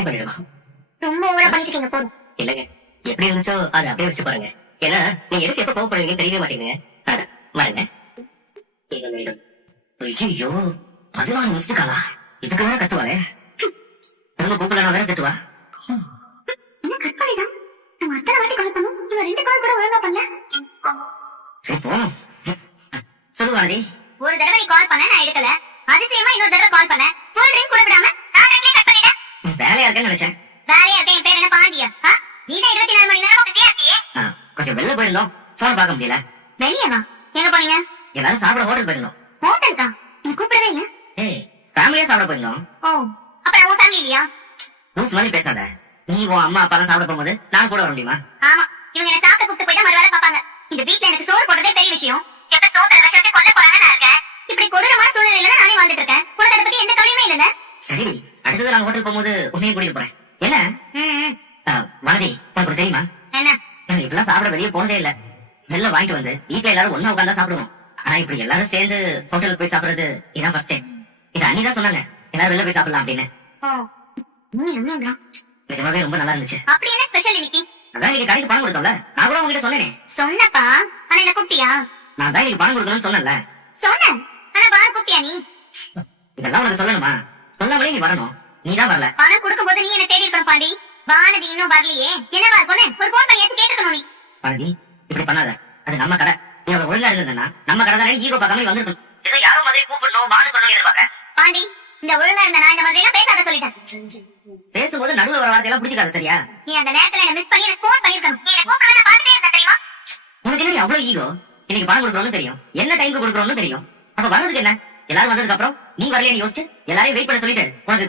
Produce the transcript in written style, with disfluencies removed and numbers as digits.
இப்படி பண்ணிடுமா? ரொம்ப ஓவரா பண்ணிட்டு போதும். இல்லங்க, எப்படி இருந்துச்சோ அதை அப்படியே வச்சு பாருங்க. ஏன்னா நீங்க எதுக்கு எப்ப கோவப்படுவீங்கன்னு தெரியவே மாட்டேங்குங்க. வரங்க. ஐயோ 14 மிஸ்டு காலா, இதுக்கு வேற கத்துவாளே. ரொம்ப கூப்பிடலாம் வேற திட்டுவா. என்ன கட் பண்ணிட்டா? நம்ம அத்தனை வாட்டி கால் பண்ணோம், இவ 2 கால் கூட ஒழுங்கா பண்ணல. சரி போனோம். சொல்லுவாடி. ஒரு தடவை நீ கால் பண்ண, நான் எடுக்கல. அதிசயமா இன்னொரு தடவை கால் பண்ண, ஃபுல் ரிங் கூட விடாம நான் ரிங்லயே கட் பண்ணிட்டேன். வேலையா இருக்கேன்னு நினைச்சேன். வேலையா இருக்கேன். என் பேர் என்ன பாண்டியா? நீதான் 24 மணி நேரம் பிஸியா இருக்கியே. கொஞ்சம் வெளில போயிருந்தோம், போன் பார்க்க முடியல. வெளியவா? எங்க போனீங்க? எல்லாரும் சாப்பிட ஹோட்டல் போயிருந்தோம். ஹோட்டலுக்கா? நீ கூப்பிடவே இல்ல. ஏய், ஃபேமிலியா சாப்பிட போயிருந்தோம். ஓ, அப்ப உன் ஃபேமிலி இல்லையா? லூஸ் மாதிரி பேசாத. நீ உன் அம்மா அப்பா சாப்பிட போகும்போது நான் கூட வர முடியுமா? ஆமா, இவங்க என்ன சாப்பிட கூப்பிட்டு போய் தான் மறுவேளை பாப்பாங்க. இந்த வீட்ல எனக்கு சோறு போடுறதே பெரிய விஷயம். எப்ப தோத்துல விஷம் வச்சு கொல்ல போறாங்க நான் இருக்கேன். இப்படி கொடூரமான சூழ்நிலையில நானே வாழ்ந்துட்டு இருக்கேன். உனக்கு அதை பத்தி எந்த கவலையுமே இல்லைல்ல? சரி, அடுத்தது நான் ஹோட்டல் போகும்போது உன்னையும் கூட்டிட்டு போறேன். என்ன வாடி, உனக்கு தெரியுமா? என்ன? இப்பெல்லாம் சாப்பிட வெளியே போனதே இல்ல. வெளில வாங்கிட்டு வந்து வீட்டுல எல்லாரும் ஒண்ணா உட்கார்ந்தா சாப்பிடுவோம். ஆனா இப்படி எல்லாரும் சேர்ந்து ஹோட்டலுக்கு போய் சாப்பிடுறது இதான் ஃபர்ஸ்ட் டைம். இது அண்ணிதான் சொன்னாங்க, எல்லாரும் வெளில போய் சாப்பிடலாம் அப்படின்னு. நிஜமாவே ரொம்ப நல்லா இருந்துச்சு. அப்படி என்ன ஸ்பெஷல் இன்னைக்கு? அதான் நீங்க கடைக்கு பணம் கொடுத்தோம்ல, நான் கூட உங்ககிட்ட சொன்னேனே. சொன்னப்பா, ஆனா என்ன கூப்பிட்டியா? நான் தான் இன்னைக்கு பணம் கொடுக்கணும்னு சொன்னேன்ல. சொன்னேன், ஆனா பணம் கூப்பிட்டியா நீ? இதெல்லாம் உனக்கு சொல்லணுமா? சொல்லாமலே நீ வரணும். நீதான் வரல. பணம் கொடுக்கும்போது நீ என்ன தேடி இருக்கணும் பாண்டி. வானதி இன்னும் வரலையே, என்னவா இருக்கும்னு ஒரு போன் பண்ணி கேட்டுக்கணும் நீ. பாரதி, இப்படி பண்ணாத. அது நம்ம கடை. நீ அவளை ஒழுங்கா இருந்ததுன்னா நம்ம கடை தானே ஈகோ பார்க்காம நீ வந்திருக்கணும். ஏதோ யாரோ மாதிரி கூப்பிடணும் வான்னு சொல்லணும் எதிர்பார்க்க. பாண்டி, இந்த ஒழுங்கா இருந்த நான் இந்த மாதிரி எல்லாம் பேசாத சொல்லிட்டேன். பேசும்போது நடுவுல வர வார்த்தையெல்லாம் பிடிச்சிக்காத, சரியா? நீ அந்த நேரத்துல என்ன மிஸ் பண்ணி எனக்கு போன் பண்ணிருக்கணும். நீ என்ன கூப்பிடவே நான் பார்த்துட்டே இருந்தேன் தெரியுமா? உனக்கு என்ன அவ்வளவு ஈகோ? இன்னைக்கு பணம் கொடுக்கறோம்னு தெரியும், என்ன டைமுக்கு கொடுக்கறோம்னு தெரியும். அப்ப வர்றதுக்கு என்ன? எல்லாரும் வந்ததுக்கு அப்புறம் நீ வரலையே யோசிச்சு எல்லாரையும் வெயிட் பண்ண சொல்லிட்டு உனக்கு